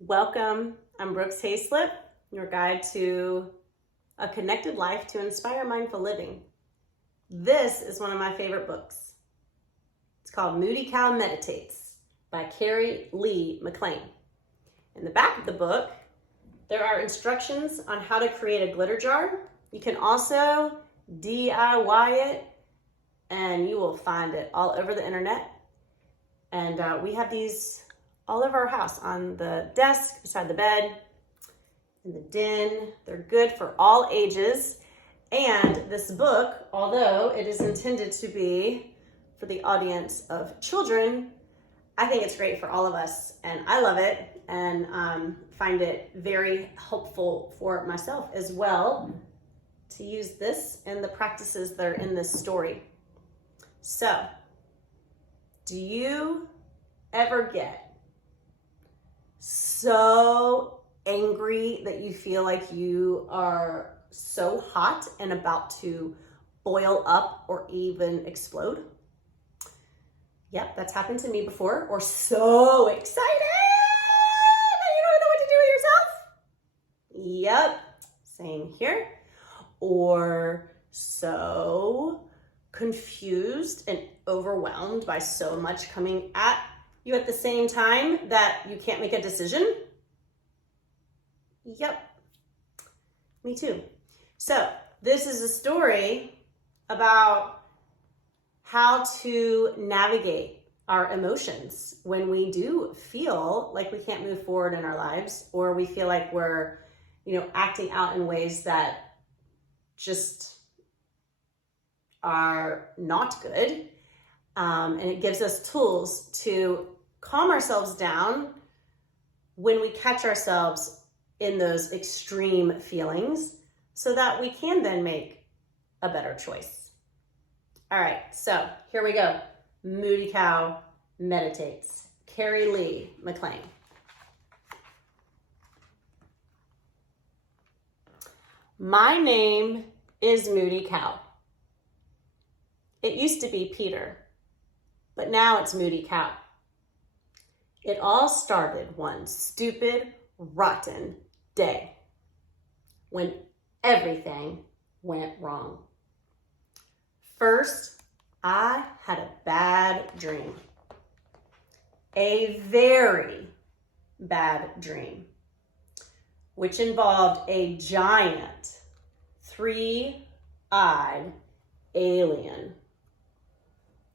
Welcome. I'm Brooks Hayslip, your guide to a connected life to inspire mindful living. This is one of my favorite books. It's called Moody Meditates by Carrie Lee McLean. In the back of the book, there are instructions on how to create a glitter jar. You can also DIY it, and you will find it all over the internet. And we have these all over our house, on the desk, beside the bed, in the den. They're good for all ages. And this book, although it is intended to be for the audience of children, I think it's great for all of us. And I love it and find it very helpful for myself as well to use this and the practices that are in this story. So, do you ever get so angry that you feel like you are so hot and about to boil up or even explode? Yep, that's happened to me before. Or so excited that you don't know what to do with yourself. Yep, same here. Or so confused and overwhelmed by so much coming at you at the same time that you can't make a decision? Yep, me too. So this is a story about how to navigate our emotions when we do feel like we can't move forward in our lives, or we feel like we're, acting out in ways that just are not good. And it gives us tools to calm ourselves down when we catch ourselves in those extreme feelings so that we can then make a better choice. All right, so here we go. Moody Cow Meditates. Carrie Lee McLean. My name is Moody Cow. It used to be Peter, but now it's Moody Cow. It all started one stupid, rotten day when everything went wrong. First, I had a bad dream. A very bad dream, which involved a giant, three-eyed alien.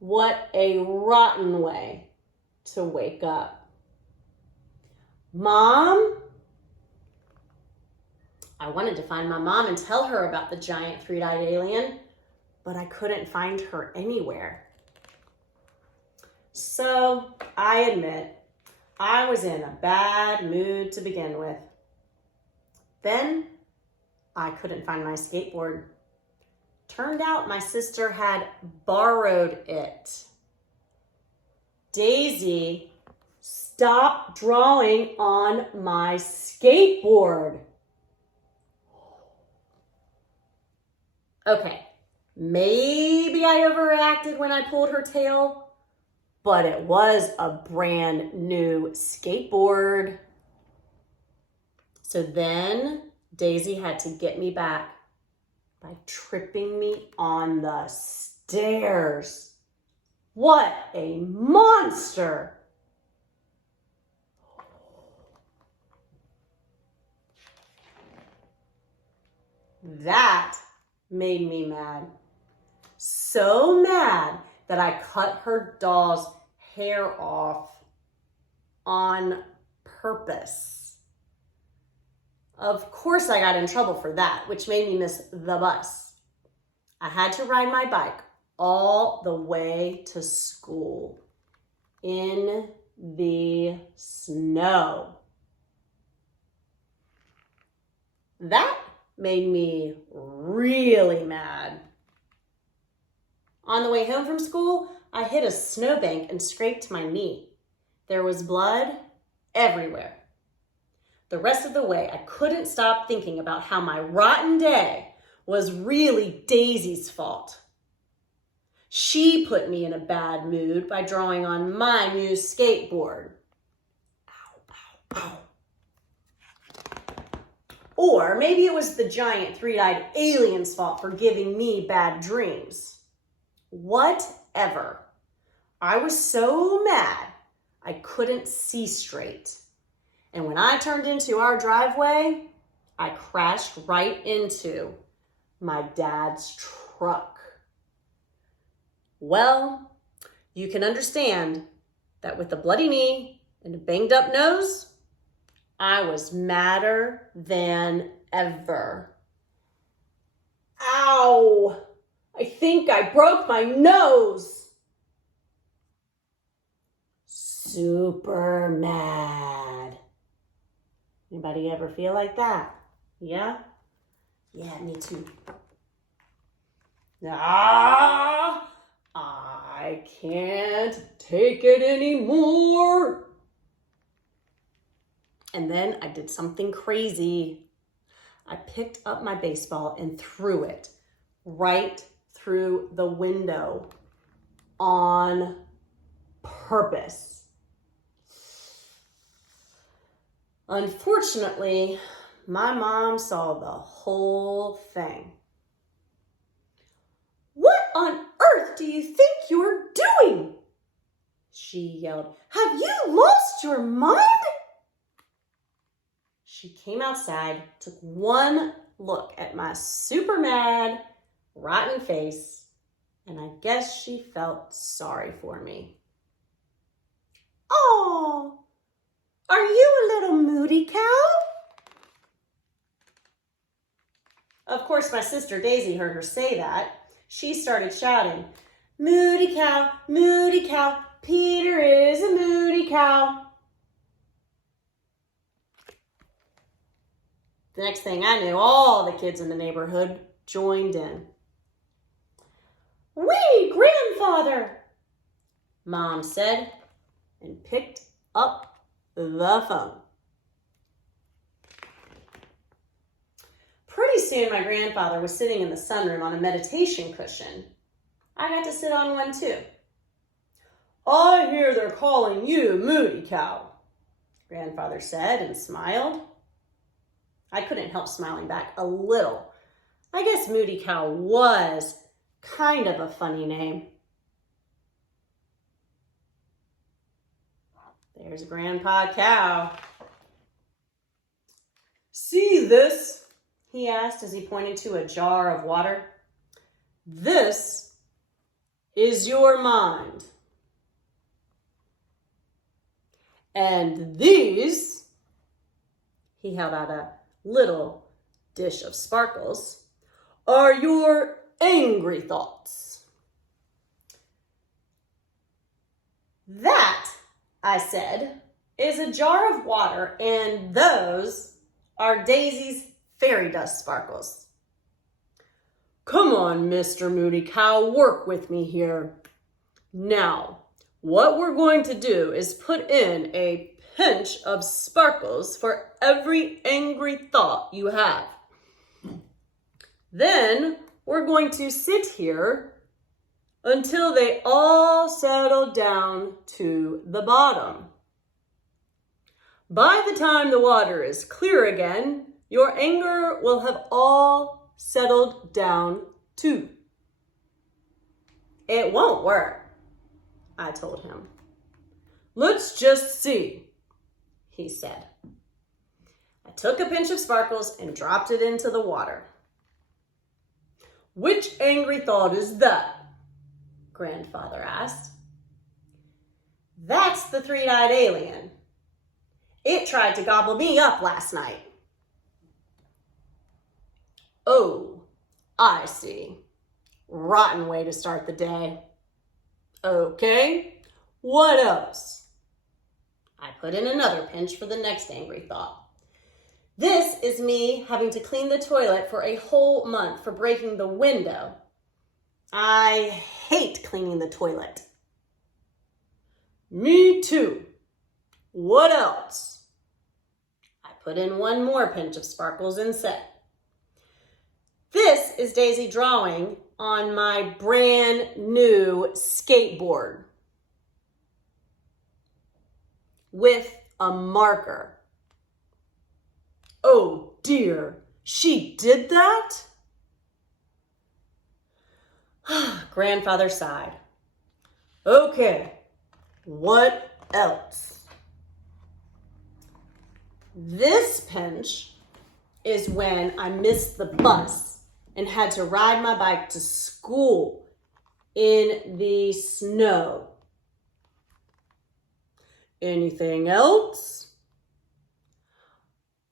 What a rotten way to wake up. Mom? I wanted to find my mom and tell her about the giant three-eyed alien, but I couldn't find her anywhere. So I admit, I was in a bad mood to begin with. Then I couldn't find my skateboard. Turned out my sister had borrowed it. Daisy, stop drawing on my skateboard. Okay, maybe I overreacted when I pulled her tail, but it was a brand new skateboard. So then Daisy had to get me back by tripping me on the stairs. What a monster! That made me mad. So mad that I cut her doll's hair off on purpose. Of course I got in trouble for that, which made me miss the bus. I had to ride my bike all the way to school in the snow. That made me really mad. On the way home from school, I hit a snowbank and scraped my knee. There was blood everywhere. The rest of the way, I couldn't stop thinking about how my rotten day was really Daisy's fault. She put me in a bad mood by drawing on my new skateboard. Ow, ow, ow. Or maybe it was the giant three-eyed alien's fault for giving me bad dreams. Whatever. I was so mad I couldn't see straight. And when I turned into our driveway, I crashed right into my dad's truck. Well, you can understand that with a bloody knee and a banged up nose, I was madder than ever. Ow! I think I broke my nose. Super mad. Anybody ever feel like that? Yeah? Yeah, me too. Ah! I can't take it anymore. And then I did something crazy. I picked up my baseball and threw it right through the window on purpose. Unfortunately, my mom saw the whole thing. "What on earth do you think you're doing?" she yelled. "Have you lost your mind?" She came outside, took one look at my super mad, rotten face, and I guess she felt sorry for me. "Oh, are you a little moody cow?" Of course, my sister Daisy heard her say that. She started shouting, "Moody cow, Peter is a moody cow." The next thing I knew, all the kids in the neighborhood joined in. "We, grandfather," Mom said, and picked up the phone. Pretty soon, my grandfather was sitting in the sunroom on a meditation cushion. I got to sit on one too. "I hear they're calling you Moody Cow," Grandfather said and smiled. I couldn't help smiling back a little. I guess Moody Cow was kind of a funny name. There's Grandpa Cow. "See this?" he asked as he pointed to a jar of water. "This is your mind. And these," he held out a little dish of sparkles, "are your angry thoughts." "That," I said, "is a jar of water, and those are Daisy's fairy dust sparkles." "Come on, Mr. Moody Cow, work with me here. Now, what we're going to do is put in a pinch of sparkles for every angry thought you have. Then we're going to sit here until they all settle down to the bottom. By the time the water is clear again, your anger will have all settled down too." "It won't work," I told him. "Let's just see," he said. I took a pinch of sparkles and dropped it into the water. "Which angry thought is that?" Grandfather asked. "That's the three-eyed alien. It tried to gobble me up last night." "Oh, I see. Rotten way to start the day. Okay, what else?" I put in another pinch for the next angry thought. "This is me having to clean the toilet for a whole month for breaking the window. I hate cleaning the toilet." "Me too. What else?" I put in one more pinch of sparkles and said, "This is Daisy drawing on my brand new skateboard with a marker." "Oh dear, she did that? Grandfather sighed. Okay, what else? This pinch is when I missed the bus and had to ride my bike to school in the snow. Anything else?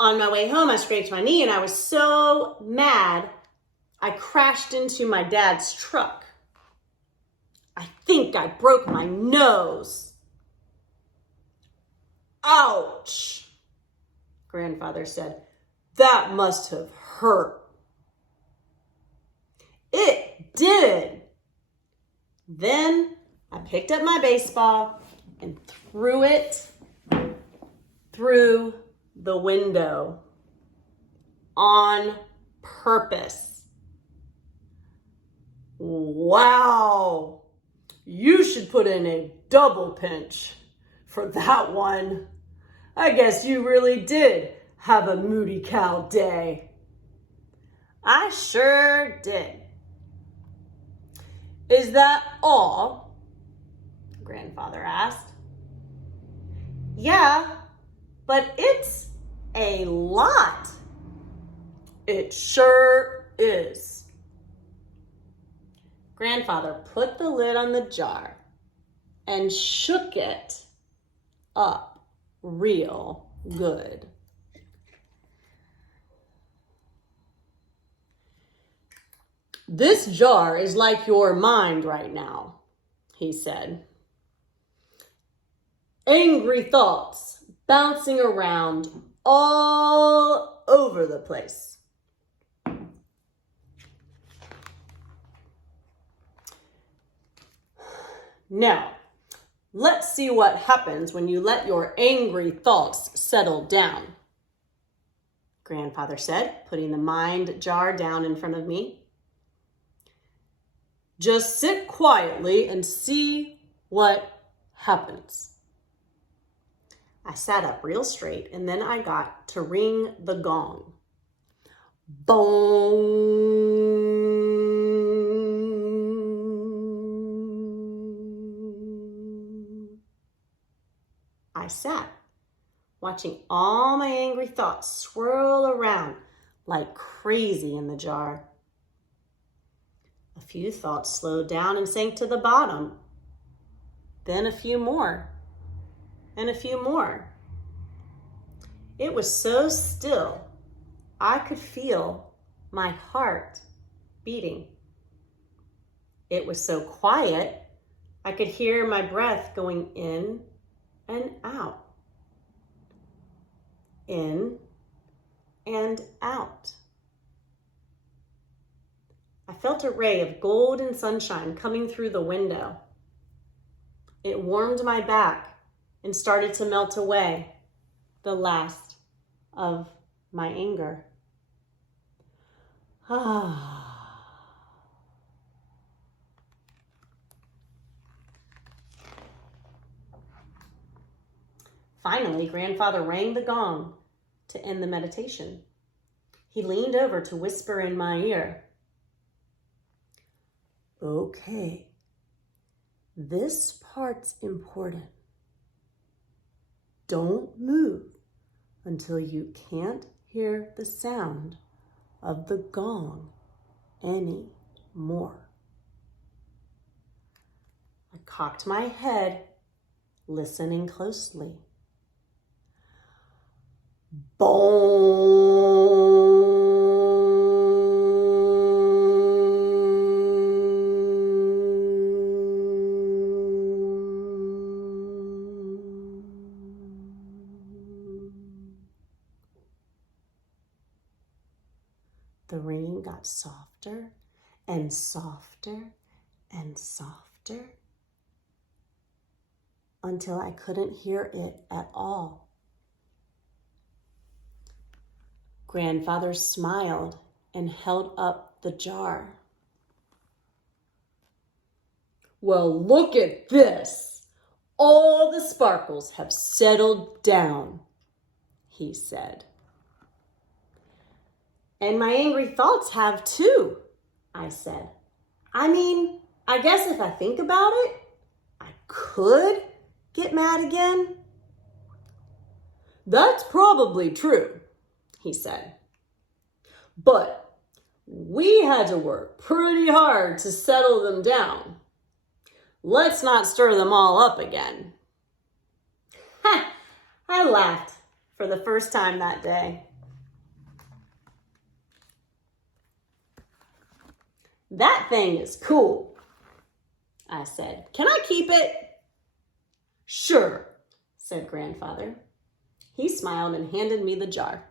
On my way home, I scraped my knee and I was so mad, I crashed into my dad's truck. I think I broke my nose. Ouch, Grandfather said. That must have hurt. It did. Then I picked up my baseball and threw it through the window on purpose. Wow, you should put in a double pinch for that one. I guess you really did have a Moody Cow day. I sure did. Is that all? Grandfather asked. Yeah, but it's a lot. It sure is. Grandfather put the lid on the jar and shook it up real good. This jar is like your mind right now, he said. Angry thoughts bouncing around all over the place. Now, let's see what happens when you let your angry thoughts settle down, Grandfather said, putting the mind jar down in front of me. Just sit quietly and see what happens. I sat up real straight and then I got to ring the gong. Boom. I sat, watching all my angry thoughts swirl around like crazy in the jar. A few thoughts slowed down and sank to the bottom. Then a few more, and a few more. It was so still, I could feel my heart beating. It was so quiet, I could hear my breath going in and out. In and out. I felt a ray of golden sunshine coming through the window. It warmed my back and started to melt away the last of my anger. Finally, Grandfather rang the gong to end the meditation. He leaned over to whisper in my ear. Okay, this part's important. Don't move until you can't hear the sound of the gong anymore. I cocked my head, listening closely. Boom! The ringing got softer and softer and softer until I couldn't hear it at all. Grandfather smiled and held up the jar. Well, look at this. All the sparkles have settled down, he said. And my angry thoughts have too, I said. I mean, I guess if I think about it, I could get mad again. That's probably true, he said. But we had to work pretty hard to settle them down. Let's not stir them all up again. Ha! I laughed for the first time that day. That thing is cool, I said. Can I keep it? Sure, said Grandfather. He smiled and handed me the jar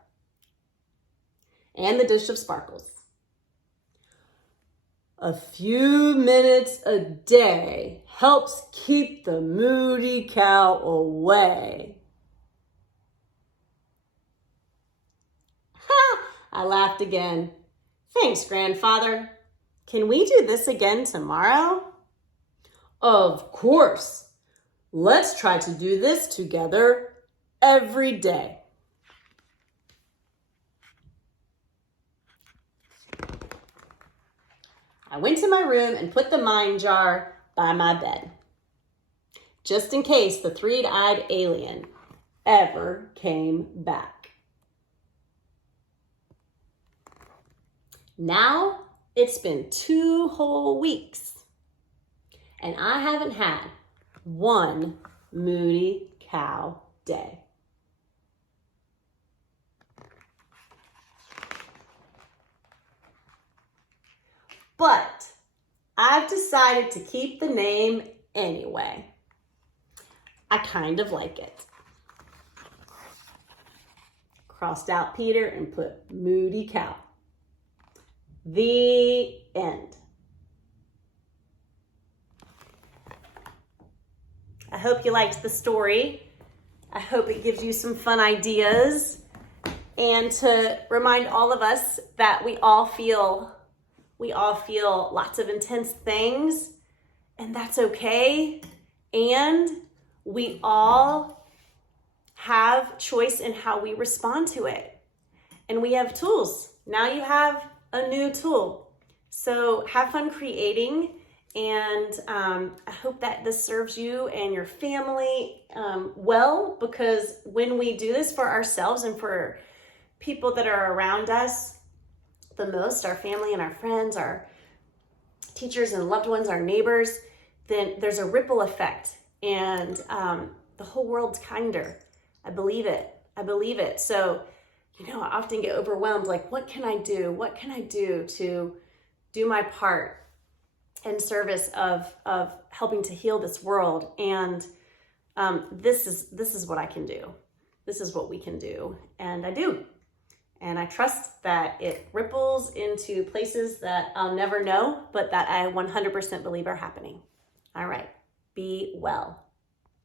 and the dish of sparkles. A few minutes a day helps keep the moody cow away. Ha! I laughed again. Thanks, Grandfather. Can we do this again tomorrow? Of course. Let's try to do this together every day. I went to my room and put the mine jar by my bed, just in case the three-eyed alien ever came back. Now it's been 2 whole weeks, and I haven't had one moody cow day. But I've decided to keep the name anyway. I kind of like it. Crossed out Peter and put Moody Cow. The end. I hope you liked the story. I hope it gives you some fun ideas, and to remind all of us that we all feel lots of intense things, and that's okay. And we all have choice in how we respond to it. And we have tools. Now you have a new tool. So have fun creating, and I hope that this serves you and your family well, because when we do this for ourselves and for people that are around us the most, our family and our friends, our teachers and loved ones, our neighbors, then there's a ripple effect, and the whole world's kinder. I believe it. So, I often get overwhelmed, like, what can I do? What can I do to do my part in service of helping to heal this world? And this is what I can do. This is what we can do. And I do. And I trust that it ripples into places that I'll never know, but that I 100% believe are happening. All right. Be well.